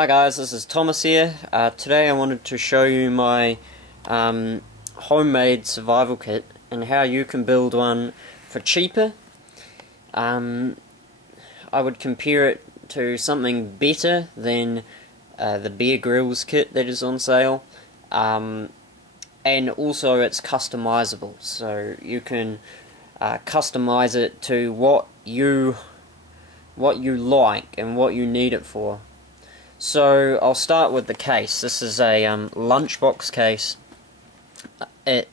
Hi guys, this is Thomas here. Today I wanted to show you my homemade survival kit and how you can build one for cheaper. I would compare it to something better than the Bear Grylls kit that is on sale, and also it's customizable, so you can customize it to what you like and what you need it for. So I'll start with the case. This is a lunchbox case. The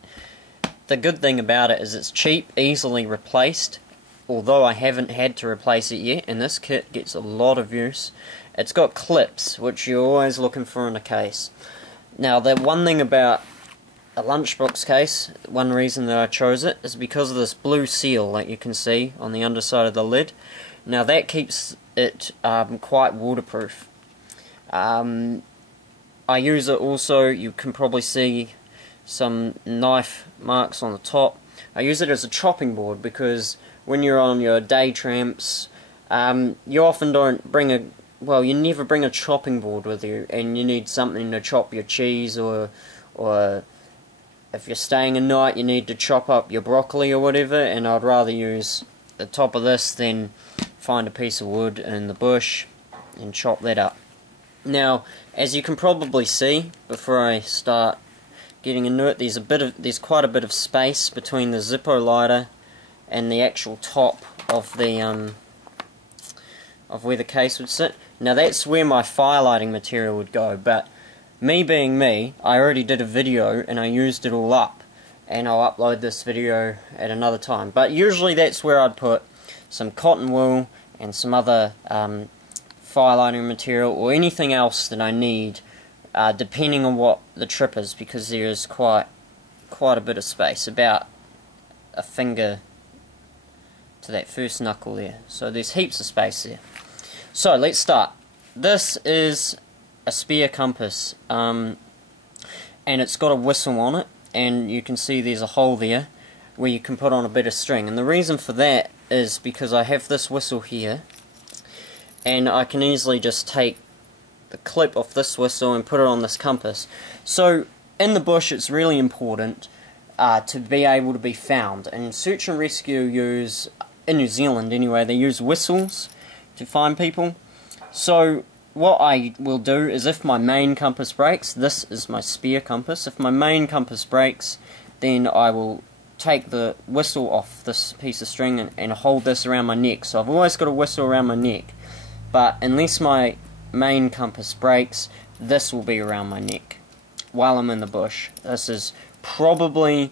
good thing about it is it's cheap, easily replaced, although I haven't had to replace it yet, and this kit gets a lot of use. It's got clips, which you're always looking for in a case. Now, the one thing about a lunchbox case, one reason that I chose it, is because of this blue seal that you can see on the underside of the lid. Now that keeps it quite waterproof. I use it also, you can probably see some knife marks on the top. I use it as a chopping board because when you're on your day tramps, you often don't bring you never bring a chopping board with you, and you need something to chop your cheese, or if you're staying a night you need to chop up your broccoli or whatever, and I'd rather use the top of this than find a piece of wood in the bush and chop that up. Now, as you can probably see, before I start getting into it, there's quite a bit of space between the Zippo lighter and the actual top of the of where the case would sit. Now that's where my firelighting material would go, but me being me, I already did a video and I used it all up, and I'll upload this video at another time. But usually that's where I'd put some cotton wool and some other firelighting material, or anything else that I need, depending on what the trip is, because there is quite a bit of space, about a finger to that first knuckle there. So there's heaps of space there. So let's start. This is a spare compass, and it's got a whistle on it, and you can see there's a hole there where you can put on a bit of string, and the reason for that is because I have this whistle here, and I can easily just take the clip off this whistle and put it on this compass. So in the bush it's really important to be able to be found, and search and rescue use, in New Zealand anyway, they use whistles to find people. So what I will do is, if my main compass breaks, this is my spare compass, if my main compass breaks, then I will take the whistle off this piece of string and hold this around my neck. So I've always got a whistle around my neck, but unless my main compass breaks, this will be around my neck while I'm in the bush. This is probably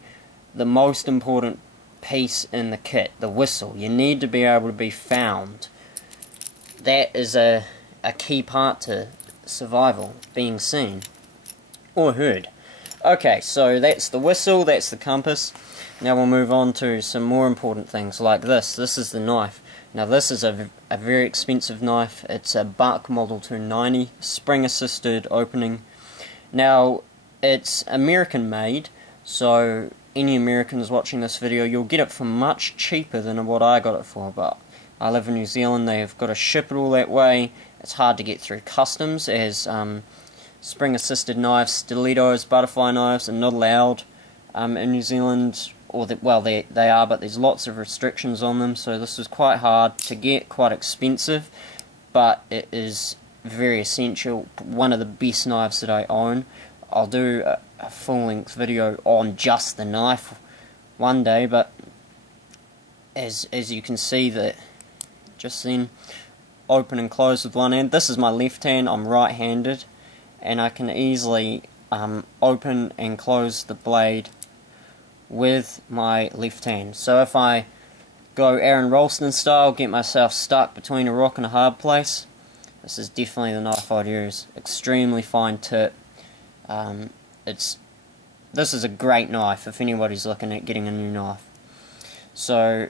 the most important piece in the kit, the whistle. You need to be able to be found. That is a key part to survival, being seen or heard. Okay, so that's the whistle, that's the compass. Now we'll move on to some more important things like this. This is the knife. Now this is a very expensive knife. It's a Buck Model 290, spring-assisted opening. Now it's American made, so any Americans watching this video, you'll get it for much cheaper than what I got it for, but I live in New Zealand, they've got to ship it all that way. It's hard to get through customs, as spring-assisted knives, stilettos, butterfly knives are not allowed in New Zealand. Well, they are, but there's lots of restrictions on them, so this is quite hard to get, quite expensive, but it is very essential. One of the best knives that I own. I'll do a full-length video on just the knife one day, but as you can see, that just then open and close with one hand. This is my left hand, I'm right-handed, and I can easily open and close the blade with my left hand. So if I go Aaron Ralston style, get myself stuck between a rock and a hard place, this is definitely the knife I'd use. Extremely fine tip. This is a great knife if anybody's looking at getting a new knife. So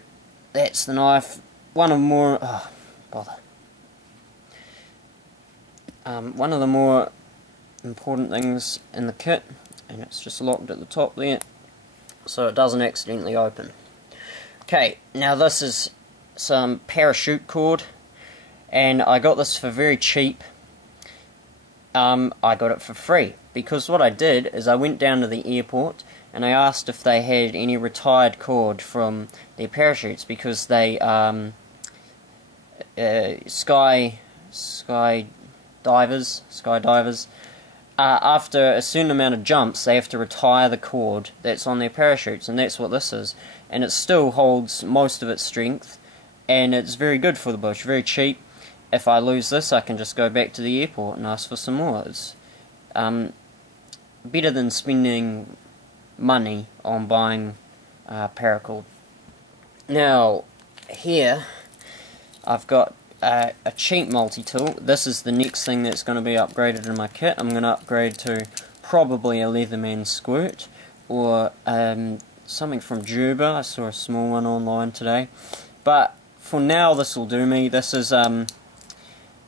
that's the knife. One of the more important things in the kit, and it's just locked at the top there, so it doesn't accidentally open. Okay, now this is some parachute cord, and I got this for very cheap. I got it for free, because what I did is I went down to the airport and I asked if they had any retired cord from their parachutes, because they skydivers, after a certain amount of jumps they have to retire the cord that's on their parachutes, and that's what this is. And it still holds most of its strength, and it's very good for the bush, very cheap. If I lose this, I can just go back to the airport and ask for some more. It's better than spending money on buying Paracord. Now, here I've got a cheap multi-tool. This is the next thing that's going to be upgraded in my kit. I'm going to upgrade to probably a Leatherman squirt, or something from Juba. I saw a small one online today. But for now, this will do me. This is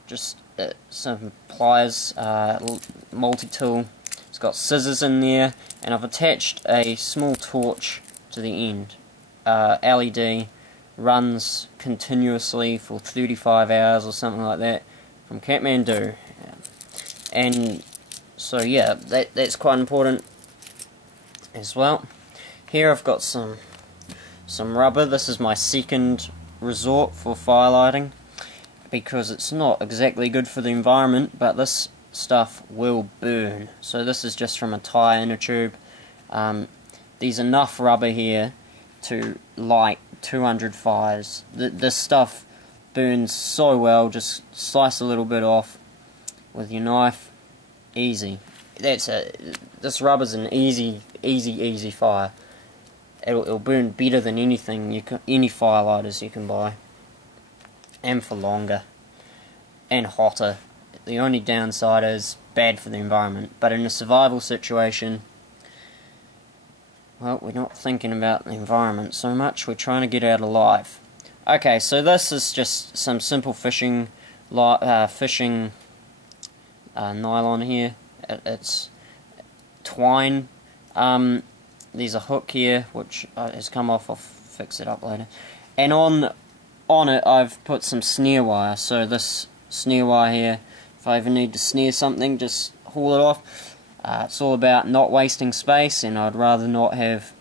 just some pliers, multi-tool. It's got scissors in there, and I've attached a small torch to the end. LED, runs continuously for 35 hours or something like that, from Kathmandu. And so yeah, that's quite important as well. Here I've got some rubber. This is my second resort for firelighting, because it's not exactly good for the environment, but this stuff will burn. So this is just from a tire inner tube. There's enough rubber here to light 200 fires. This stuff burns so well. Just slice a little bit off with your knife. Easy. This rubber's an easy fire. It'll burn better than anything any firelighters you can buy, and for longer, and hotter. The only downside is bad for the environment, but in a survival situation, well, we're not thinking about the environment so much, we're trying to get out alive. Okay, so this is just some simple fishing nylon here. It's twine. There's a hook here which has come off. I'll fix it up later. And on it I've put some snare wire. So this snare wire here, if I ever need to snare something, just haul it off. It's all about not wasting space, and I'd rather not have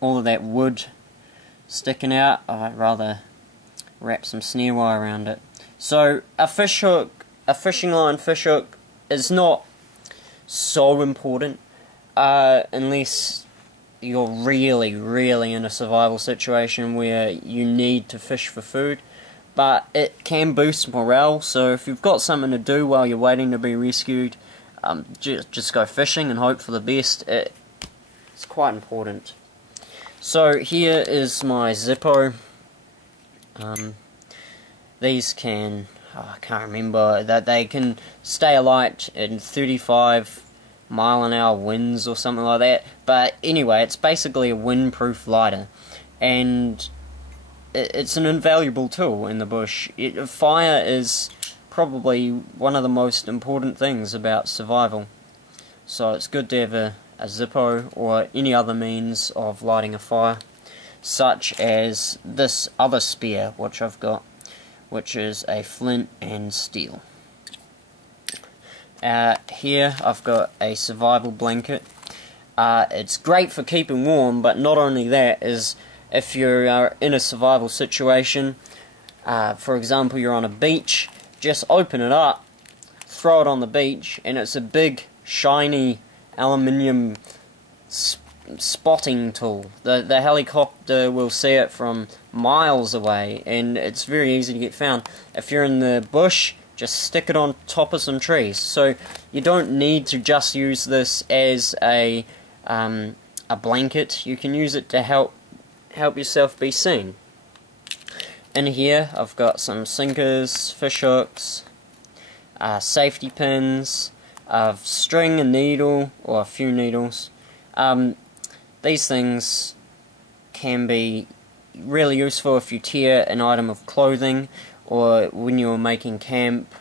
all of that wood sticking out. I'd rather wrap some snare wire around it. So a fish hook, a fishing line fish hook, is not so important unless you're really in a survival situation where you need to fish for food. But it can boost morale, so if you've got something to do while you're waiting to be rescued, just go fishing and hope for the best. It's quite important. So here is my Zippo. These can, I can't remember, that they can stay alight in 35 mile-an-hour winds or something like that. But anyway, it's basically a windproof lighter, and it's an invaluable tool in the bush. Fire is probably one of the most important things about survival, so it's good to have a Zippo or any other means of lighting a fire, such as this other spear which I've got, which is a flint and steel. Here I've got a survival blanket. It's great for keeping warm, but not only that, is if you're in a survival situation, for example you're on a beach, just open it up, throw it on the beach, and it's a big shiny aluminium spotting tool. The helicopter will see it from miles away, and it's very easy to get found. If you're in the bush, just stick it on top of some trees. So you don't need to just use this as a blanket. You can use it to help yourself be seen. In here I've got some sinkers, fish hooks, safety pins, string, a needle, or a few needles. These things can be really useful if you tear an item of clothing, or when you're making camp.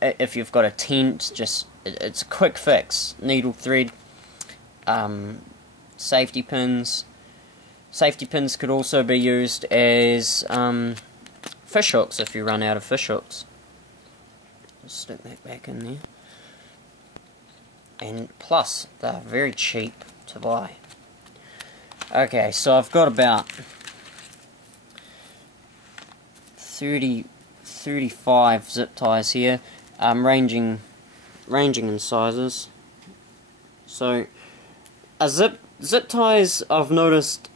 If you've got a tent, it's a quick fix. Needle, thread, safety pins. Safety pins could also be used as fish hooks if you run out of fish hooks. Just stick that back in there. And plus, they're very cheap to buy. Okay, so I've got about 35 zip ties here, ranging in sizes. So, zip ties, I've noticed,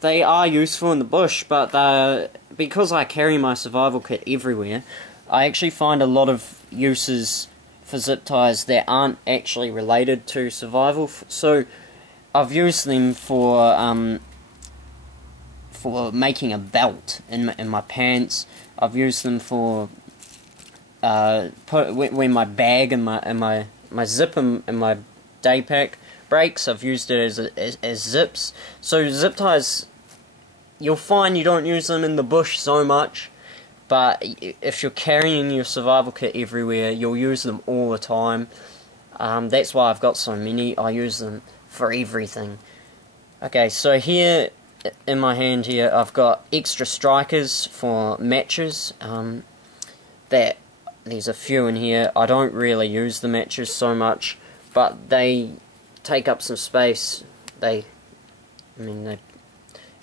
they are useful in the bush, but because I carry my survival kit everywhere, I actually find a lot of uses for zip ties that aren't actually related to survival. So, I've used them for making a belt in my pants. I've used them for when my bag and my zip and my day pack breaks. I've used it as zips. So zip ties, you'll find you don't use them in the bush so much, but if you're carrying your survival kit everywhere, you'll use them all the time. That's why I've got so many. I use them for everything. Okay, so here in my hand here, I've got extra strikers for matches. There's a few in here. I don't really use the matches so much, but they take up some space. They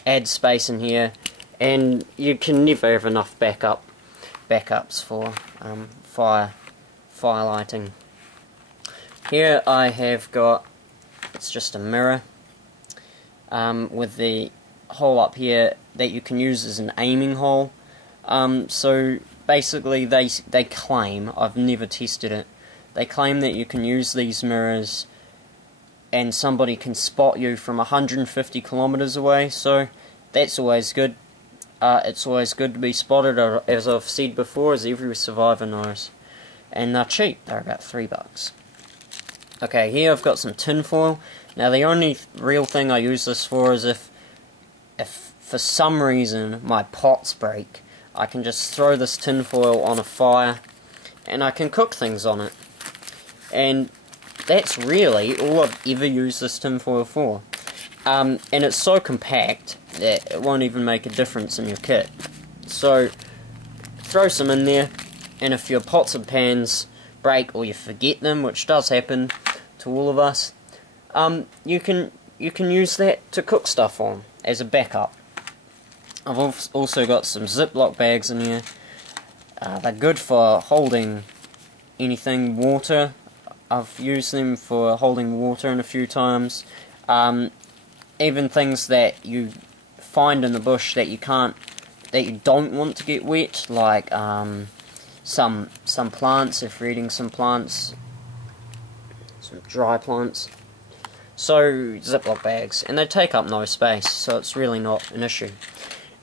add space in here, and you can never have enough backups for fire lighting. Here I have got, it's just a mirror with the hole up here that you can use as an aiming hole. So basically they claim, I've never tested it, they claim that you can use these mirrors and somebody can spot you from 150 kilometers away, so that's always good. It's always good to be spotted, as I've said before, as every survivor knows. And they're cheap, they're about $3. Okay, here I've got some tin foil. Now the only real thing I use this for is if for some reason my pots break, I can just throw this tin foil on a fire and I can cook things on it. And that's really all I've ever used this tin foil for. And it's so compact that it won't even make a difference in your kit. So throw some in there, and if your pots and pans break or you forget them, which does happen to all of us, you can use that to cook stuff on as a backup. I've also got some Ziploc bags in here. They're good for holding anything, water. I've used them for holding water in a few times. Even things that you find in the bush that you don't want to get wet, like some plants, if you're eating some plants, some dry plants. So Ziploc bags, and they take up no space, so it's really not an issue.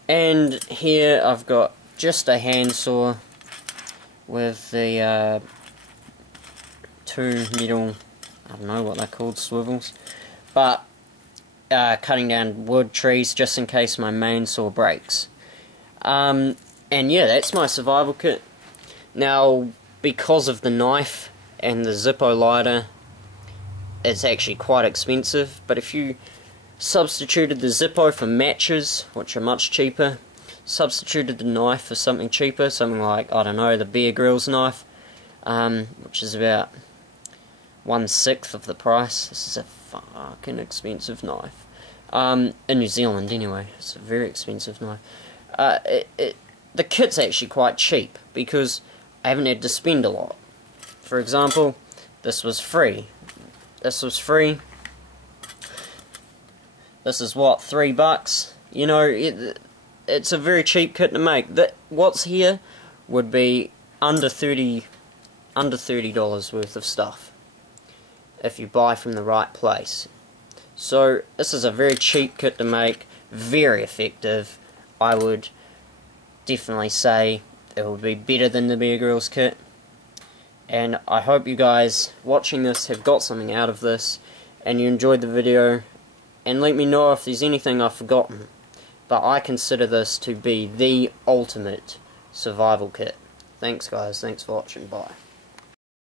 And here I've got just a handsaw with the two metal, I don't know what they're called, swivels, but cutting down wood, trees, just in case my main saw breaks. And yeah, that's my survival kit. Now, because of the knife and the Zippo lighter, it's actually quite expensive, but if you substituted the Zippo for matches, which are much cheaper, substituted the knife for something cheaper, something like, I don't know, the Bear Grylls knife, which is about 1/6 of the price. This is a fucking expensive knife. In New Zealand anyway, it's a very expensive knife. The kit's actually quite cheap, because I haven't had to spend a lot. For example, this was free. This was free. This is what, $3? You know, it's a very cheap kit to make. What's here would be under $30 worth of stuff if you buy from the right place. So this is a very cheap kit to make, very effective. I would definitely say it would be better than the Bear Grylls kit. And I hope you guys watching this have got something out of this and you enjoyed the video, and let me know if there's anything I've forgotten. But I consider this to be the ultimate survival kit. Thanks guys, thanks for watching, bye.